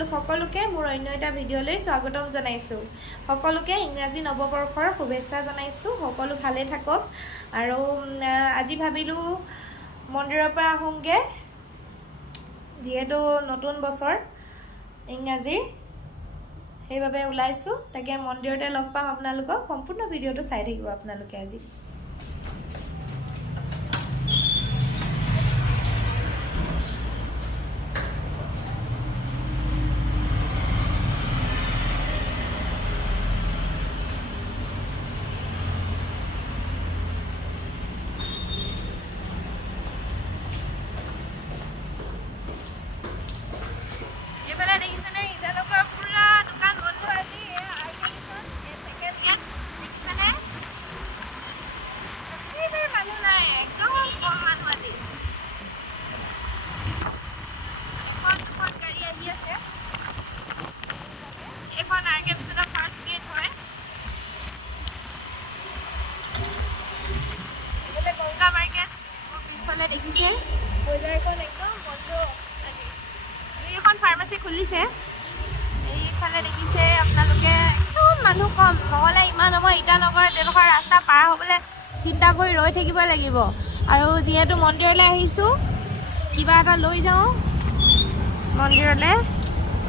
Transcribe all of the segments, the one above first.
আপোনালোক সকলোকে মোৰ অন্য এটা ভিডিঅ'লৈ স্বাগতম জনাইছো। সকলোকে ইংৰাজী নৱবৰ্ষৰ শুভেচ্ছা জনাইছো। সকলো ভালে থাকক আৰু আজি ভাবিলো মন্দিৰৰ পৰা আহোঁগে, যিহেতু নতুন বছৰ ইংৰাজীৰ, সেইবাবে ওলাইছো। তাকে মন্দিৰতে লগ পাম আপোনালোকক। সম্পূৰ্ণ ভিডিঅ'টো চাই থাকিব আপোনালোকে আজি। দেখিছে বজাৰখন একদম বন্ধ। আজি এখন ফাৰ্মাচী খুলিছে, এইফালে দেখিছে আপোনালোকে একদম মানুহ কম, নহ'লে ইমান সময় ইটানগৰ তেনেকুৱা ৰাস্তা পাৰ হ'বলৈ চিন্তা কৰি ৰৈ থাকিব লাগিব। আৰু যিহেতু মন্দিৰলৈ আহিছোঁ, কিবা এটা লৈ যাওঁ মন্দিৰলৈ,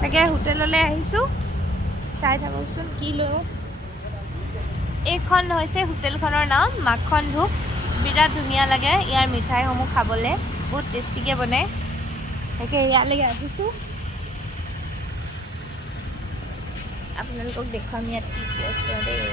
তাকে হোটেললৈ আহিছোঁ। চাই থাককচোন কি লৈ। এইখন হৈছে হোটেলখনৰ নাম মাখন ধূপ। বিৰাট ধুনীয়া লাগে ইয়াৰ মিঠাইসমূহ খাবলৈ, বহুত টেষ্টিকৈ বনায়। তাকে ইয়ালৈকে আহিছোঁ, আপোনালোকক দেখুৱাম ইয়াত কি কি আছে দেই।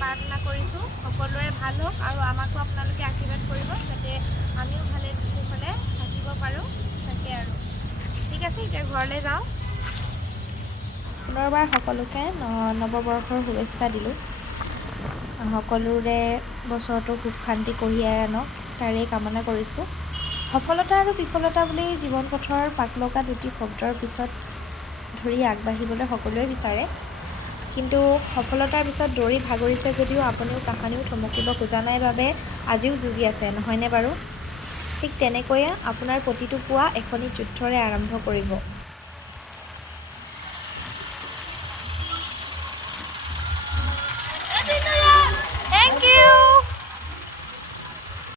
প্ৰাৰ্থনা কৰিছোঁ সকলোৰে ভাল হওক আৰু আমাকো আপোনালোকে আশীৰ্বাদ কৰিব, যাতে আমিও ভালে কুশলে থাকিব পাৰোঁ। তাকে আৰু ঠিক আছে, এতিয়া ঘৰলৈ যাওঁ। পুনৰবাৰ সকলোকে নৱবৰ্ষৰ শুভেচ্ছা দিলোঁ। সকলোৰে বছৰটো সুখ শান্তি কঢ়িয়াই আনক, তাৰেই কামনা কৰিছোঁ। সফলতা আৰু বিফলতা বুলি জীৱন পথৰ পাক লগা দুটি শব্দৰ পিছত ধৰি আগবাঢ়িবলৈ সকলোৱে বিচাৰে, কিন্তু সফলতাৰ পিছত দৌৰি ভাগৰিছে যদিও আপুনিও কাহানিও থমকিব খোজা নাই বাবে আজিও যুঁজি আছে, নহয়নে বাৰু? ঠিক তেনেকৈয়ে আপোনাৰ প্ৰতিটো পুৱা এখনি যুদ্ধৰে আৰম্ভ কৰিব।